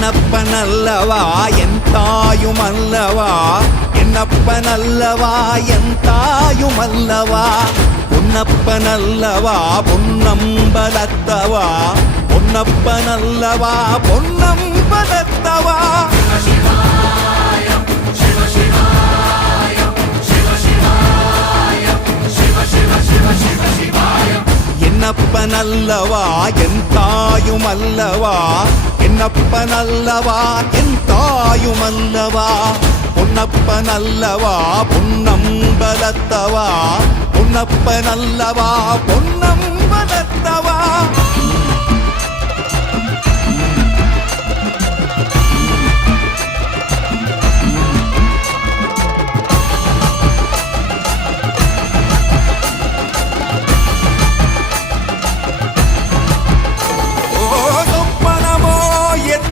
என்னப்பனல்லவா என் தாயுமல்லவா, என்னப்பனல்லவா என் தாயுமல்லவா, பொன்னப்பனல்லவா பொன்னம்பலத்தவா, பொன்னப்பனல்லவா பொன்னம்பலத்தவா. என்னப்பனல்லவா என் தாயுமல்லவா, என்னப்பனல்லவா என் தாயுமல்லவா, பொன்னப்பனல்லவா பொன்னம்பலத்தவா, பொன்னப்பனல்லவா பொன்னம்பலத்தவா.